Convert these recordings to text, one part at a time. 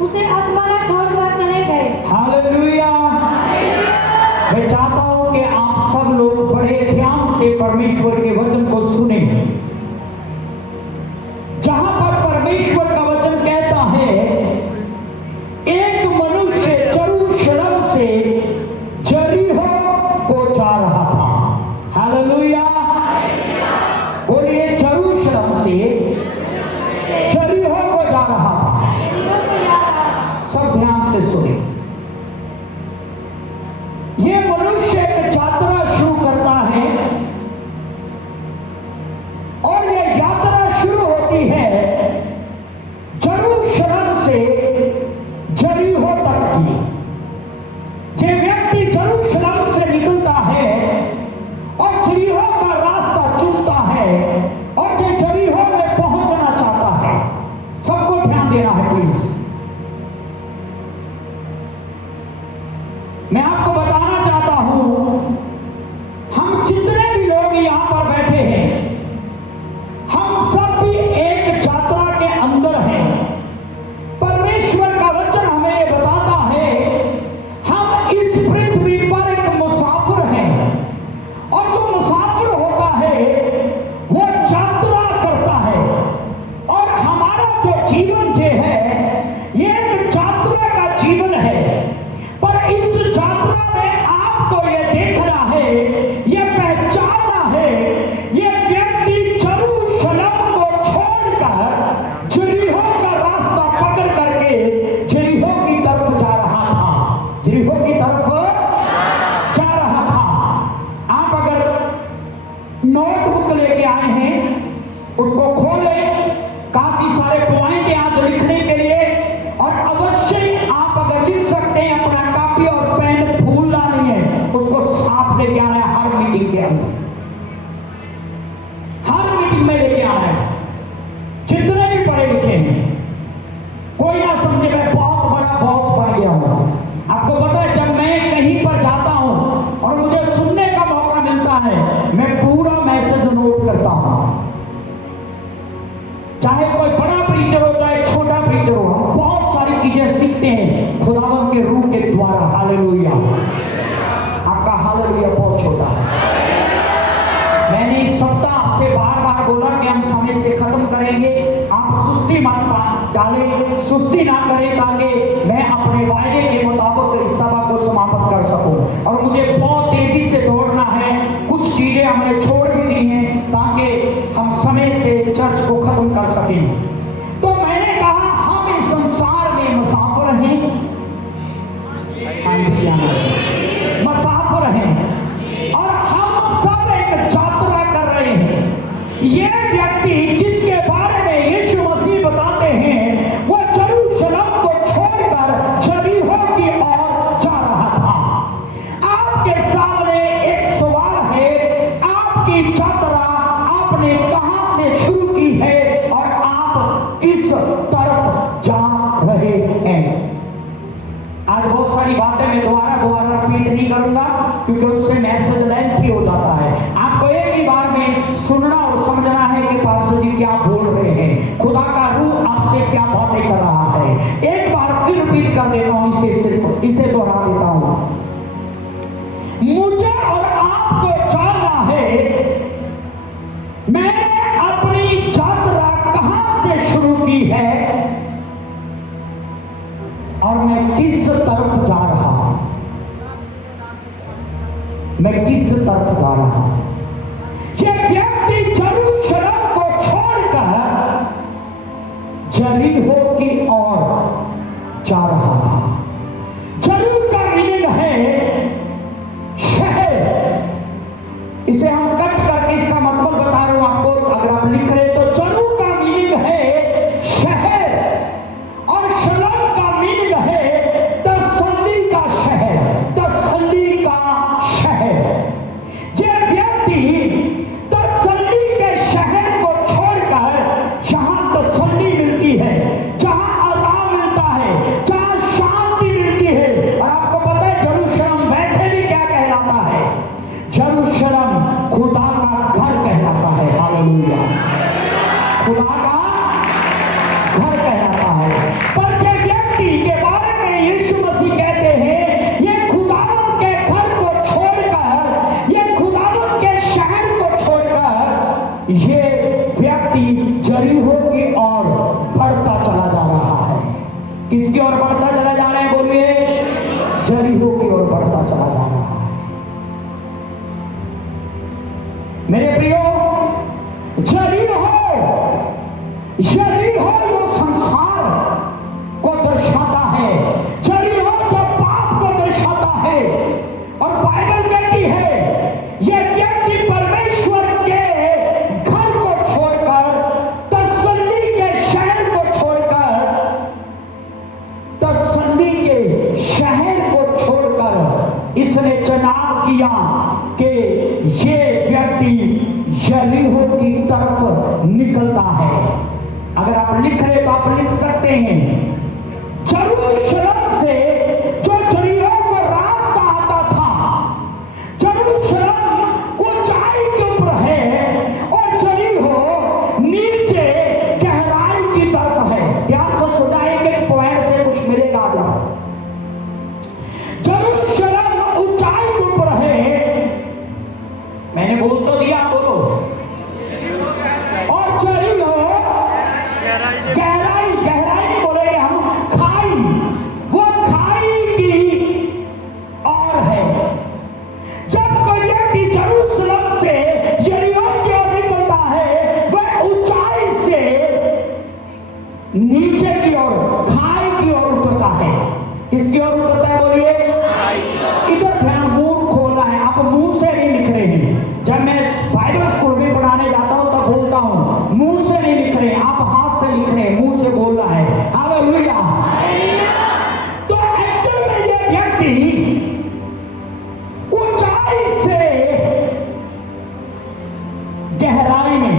उसे अधमरा छोड़कर चले गए। हालेलुया। मैं चाहता हूं कि आप सब लोग बड़े ध्यान से परमेश्वर के वचन को सुने। जहां पर परमेश्वर का वचन कहता है, एक मनुष्य यरूशलेम से यरीहो को जा रहा था। हालेलुया। बोलिए, यरूशलेम से यरीहो को जा रहा था। सब ध्यान से सुने। ये मनुष्य एक यात्रा शुरू करता है और ये यात्रा शुरू होती है यरूशलेम से यरीहो तक की। जो व्यक्ति यरूशलेम से निकलता है और यरीहो का रास्ता चुनता है और जो यरीहो में पहुंचना चाहता है, सबको ध्यान देना है प्लीज। मैं आपको बताना चाहता हूं, हम जितने भी लोग यहां पर बैठे हैं, हम सब भी एक यात्रा के अंदर हैं। परमेश्वर का वचन हमें ये बताता है, हम इस पृथ्वी पर एक मुसाफिर हैं और जो मुसाफिर होता है वो यात्रा करता है। और हमारा जो जीवन जो है ये एक यात्रा का जीवन है। पर इस यात्रा में आपको ये देखना है, ये पहचानना है, ये व्यक्ति यरूशलेम को छोड़कर यरीहो का रास्ता पकड़ करके यरीहो की तरफ जा रहा था। यरीहो की तरफ जा रहा था। आप अगर नोटबुक लेके आए हैं उसको खोलें, काफी सारे पॉइंट यहां लिखने के लिए, और अवश्य आप अगर लिख सकते हैं, अपना कॉपी और पेन भूलना नहीं है, उसको साथ लेके आना है हर मीटिंग के अंदर। हर मीटिंग में लेके आना है, जितने भी पढ़े लिखे हैं। कोई ना समझे मैं बहुत बड़ा बॉस बन गया हूं। आपको पता है, जब मैं कहीं पर जाता हूं और मुझे सुनने का मौका मिलता है, मैं पूरा मैसेज नोट करता हूं। चाहे कोई बड़ा प्रीचर हो चाहे छोटा प्रीचर हो, हम बहुत सारी चीजें सीखते हैं खुदावन के रूह के द्वारा। हालेलुया। आपका हालेलुया बहुत छोटा है। मैंने इस सप्ताह आपसे बार बार बोला कि हम समय से खत्म करेंगे। आप सुस्ती मत डालें, सुस्ती ना करें, ताकि मैं अपने वायदे के मुताबिक इस सभा को समाप्त कर सकूं। और मुझे बहुत तेजी से दौड़ना है, कुछ चीजें हमने छोड़ भी दी हैं ताकि हम समय से चर्च को खत्म कर सकें। तो मैंने कहा, हम इस संसार में मुसाफिर हैं, मुसाफिर हैं और हम सब एक यात्रा कर रहे हैं। ये व्यक्ति जिसके बारे में यीशु मसीह बताते हैं, वो यरूशलेम को छोड़कर यरीहो की ओर जा रहा था। आपके सामने एक सवाल है, आपकी यात्रा आपने कहां से शुरू की है और आप किस तरफ जा रहे हैं? आज बहुत सारी बातें मैं दोबारा रिपीट नहीं करूंगा, क्योंकि उससे मैसेज लेंथी हो जाता है। आपको एक ही बार में सुनना और समझना है कि पास्टर जी क्या बोल रहे हैं, खुदा का रूह आपसे क्या बातें कर रहा है। एक बार फिर रिपीट कर देता हूं, इसे दोहरा देता हूं। मुझे और आपको जानना है, मैंने अपनी यात्रा कहां से शुरू की है और मैं किस तरफ जा रहा हूं। मैं किस तरफ जा रहा हूं। ये व्यक्ति यरूशलेम को छोड़कर यरीहो की ओर जा रहा था। यरीहो का मीनिंग है शहर। इसे हम कट करके इसका मतलब बता रहा हूं आपको, अगर आप लिख रहे तो यरीहो का मीनिंग है शहर और शलोम का मीनिंग है तसल्ली का शहर, तसल्ली का शहर। ये व्यक्ति तसल्ली के शहर को छोड़कर जहां तसल्ली मिलती है, जहां आराम मिलता है, जहां शांति किसकी ओर बढ़ता चला जा रहा है? बोलिए, यरीहो की ओर बढ़ता चला जा रहा है। मेरे प्रियो, यरीहो जो संसार को दर्शाता है, यरीहो जो पाप को दर्शाता है। और बाइबल कहती है ये व्यक्ति परमेश्वर के घर को छोड़कर, तसल्ली के शहर को छोड़कर, तसल्ली के शहर को छोड़कर इसने चुनाव किया कि ये व्यक्ति यरीहो की तरफ निकलता है। अगर आप लिख रहे तो आप लिख सकते हैं, यरूशलेम से जो यरीहो को रास्ता आता था, यरूशलेम ऊंचाई के ऊपर है और यरीहो नीचे गहराई की तरफ है। ध्यान से सुना, एक पॉइंट से कुछ मिलेगा आपको। यरूशलेम ऊंचाई के ऊपर है, मैंने बोल तो दिया, बोलो। और यरीहो गहराई नहीं बोलेंगे हम, खाई, वो खाई की ओर है। जब कोई व्यक्ति यरूशलेम से यरीहो की ओर निकलता है, वह ऊंचाई से नीचे की ओर, खाई की ओर उतरता है। किसकी ओर उतरता है? बोलिए। इधर ध्यान, मुंह खोलना है, आप मुंह से नहीं लिख रहे हैं। जब मैं बाइबल स्कूल में पढ़ाने जाता हूं तो बोलता हूं मुंह से नहीं लिख रहे, आप हाथ से लिख रहे हैं, मुंह से बोलना है। हालेलुया। तो एक्चुअल में ये व्यक्ति ऊंचाई से गहराई में,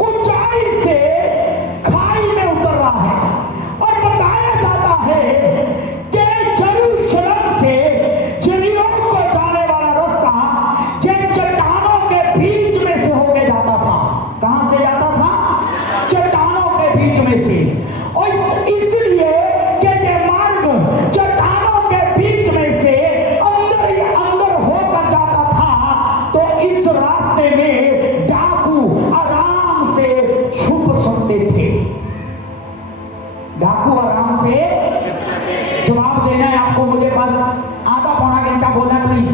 ऊंचाई से खाई में उतर रहा है। और बताया जाता है कि यरूशलेम से यरीहो को जाने वाला रास्ता ये चट्टानों के बीच में से होके जाता था। कहां से जाता था? चट्टानों के बीच में से। और इसलिए कि ये मार्ग चट्टानों के बीच में से अंदर ही अंदर होकर जाता था, तो इस रास्ते में डाकू आराम से छुप सकते थे। डाकू आराम से, जवाब देना है आपको, मुझे बस आधा पौना घंटा बोलना प्लीज।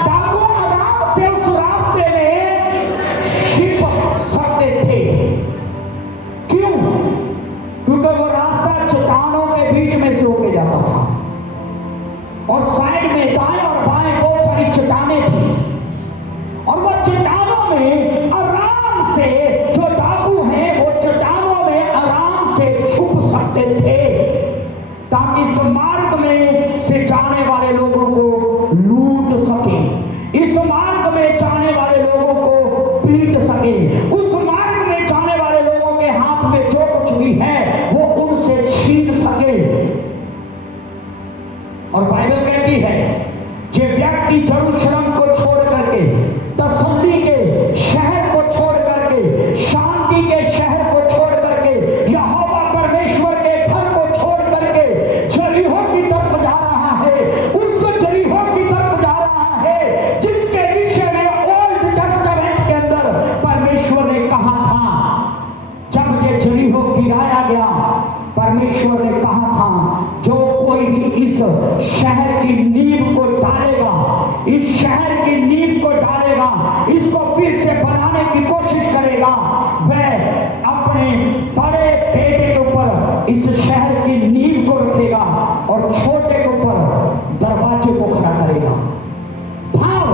डाकू आराम से उस रास्ते में छिप सकते थे। क्यों? क्योंकि वो रास्ता चट्टानों के बीच में से होके जाता था और साइड में दाएं और बाएं बहुत सारी चट्टानें थी, और वो चट्टानों में आराम से, जो डाकू हैं वो चट्टानों में आराम से छुप सकते थे, ताकि इस मार्ग में से जाने वाले लोगों को लूट सके, इस मार्ग में जाने वाले लोगों को पीट सके, उस मार्ग में जाने वाले लोगों के हाथ में जो कुछ भी है वो उनसे छीन सके। और बाइबल कहती है ये व्यक्ति यरूशलेम को छोड़ करके, तसल्ली के शहर को छोड़ करके, शांति के शहर को छोड़ करके, यहोवा परमेश्वर के घर को छोड़ करके यरीहो की तरफ जा रहा है। उस यरीहो की तरफ जा रहा है जिसके विषय में ओल्ड टेस्टामेंट के अंदर परमेश्वर ने कहा था, जब ये यरीहो गिराया गया, परमेश्वर ने कहा था जो कोई भी इस शहर की नींव को डालेगा, इस शहर की नींव को डालेगा, इसको फिर से बनाने की कोशिश करेगा, वह अपने बड़े बेटे के ऊपर इस शहर की नींव को रखेगा और छोटे के ऊपर दरवाजे को खड़ा करेगा। भाव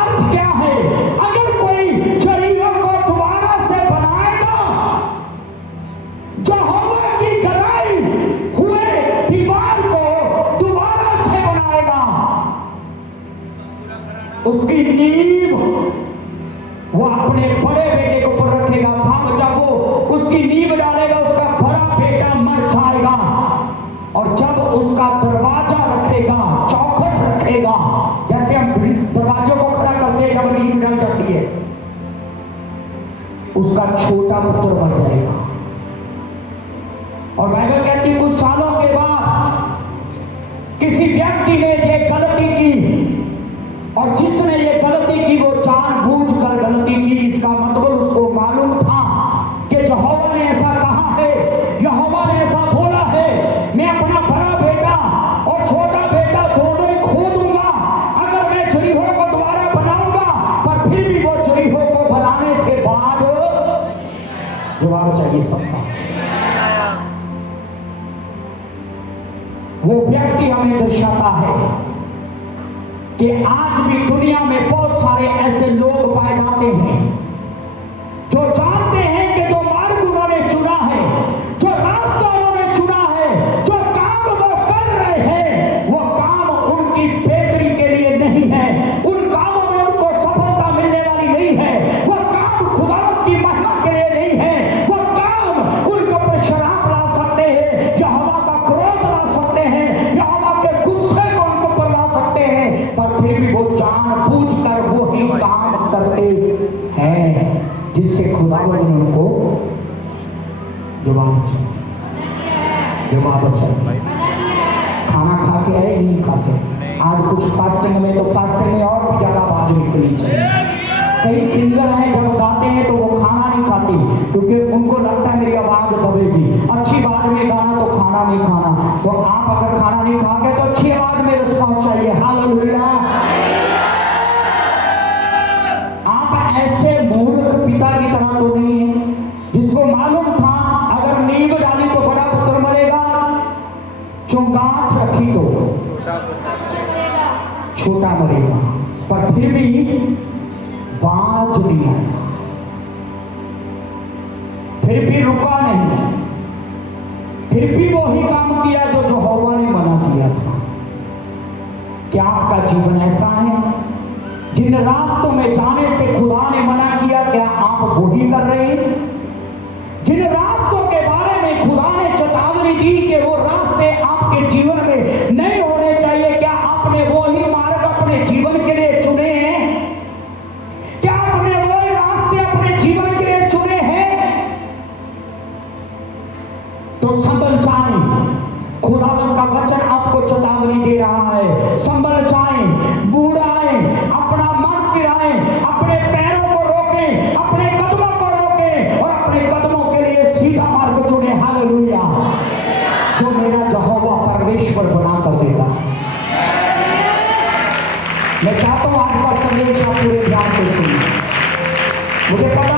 अर्थ क्या है? अगर कोई यरीहो को दोबारा से बनाएगा, जो हवा की गहराई हुए दीवार को दोबारा से बनाएगा, उसकी नींव वो अपने बड़े बेटे के ऊपर रखेगा। भाव जब वो उसकी नींव डालेगा, उसका बड़ा बेटा मर जाएगा, और जब उसका दरवाजा रखेगा, चौखट रखेगा, जैसे हम दरवाजों को खड़ा करते हैं जब नींव डल जाती है, उसका छोटा पुत्र मर जाएगा। और बाइबल कहती है कुछ सालों के बाद किसी व्यक्ति ने ये गलती की, और जिसने ये गलती की वो जानबूझकर गलती की। इसका मतलब उसको मालूम था कि यहोवा ने ऐसा कहा है, यहोवा ने चाहिए सबका। वो व्यक्ति हमें दर्शाता है कि आज भी दुनिया में बहुत सारे ऐसे लोग पाए जाते हैं जो जानते हैं कि जो मार्ग उन्होंने चुना है, जो रास्ता उन्होंने चुना है, जो काम वो कर रहे हैं, वो काम उनकी बेहतरी के लिए नहीं है, उन कामों में उनको सफलता मिलने वाली नहीं है, वो काम खुदावंत की महिमा के लिए नहीं है, वो काम उनके ऊपर शराब ला सकते हैं, यहोवा का क्रोध ला सकते हैं, यहोवा के गुस्से को उनके ऊपर ला सकते हैं, पर फिर भी वो जानबूझकर वो ही काम करते हैं जिससे खुदावंत ने उनको जवाब चाहिए। खाना खा के आए नहीं खाते, आज कुछ फास्टिंग में, तो फास्टिंग में और भी ज्यादा आवाज निकलनी चाहिए। कई सिंगर हैं जब गाते हैं तो वो खाना नहीं खाती क्योंकि उनको लगता है मेरी आवाज दबेगी। अच्छी बात में गाना तो खाना नहीं खाना, तो आप अगर खाना नहीं खाओगे तो अच्छी आवाज में रिस्पॉन्स चाहिए। हालेलुया। आप ऐसे मूर्ख पिता की तरह तो नहीं है जिसको मालूम था अगर नींव डाली तो बड़ा पुत्र मरेगा, चुंगाट रखी तो छोटा मरेगा, पर फिर भी बाज नहीं आया, फिर भी रुका नहीं, फिर भी वही काम किया जो यहोवा ने मना किया था। क्या आपका जीवन ऐसा है? जिन रास्तों में जाने से खुदा ने मना किया, क्या आप वही कर रहे हैं? जिन रास्तों के बारे में खुदा ने चेतावनी दी कि वो रास्ते आपके जीवन में नहीं होने चाहिए, क्या आपने वही मार्ग अपने जीवन के लिए चुने हैं? क्या आपने वही रास्ते अपने जीवन के लिए चुने हैं? तो संभल जाए, खुदावंत का वचन आपको चेतावनी दे रहा है, संभल जाए, बूढ़ाए, अपना मन फिराए, अपने पैरों को रोके, अपने कदमों को रोके और अपने कदमों के लिए सीधा मार्ग चुने। हालेलुया। जो मेरा यहोवा परमेश्वर बना कर देता है। मैं चाहता हूं आज का संदेश आप पूरे ध्यान से सुनिए। मुझे पता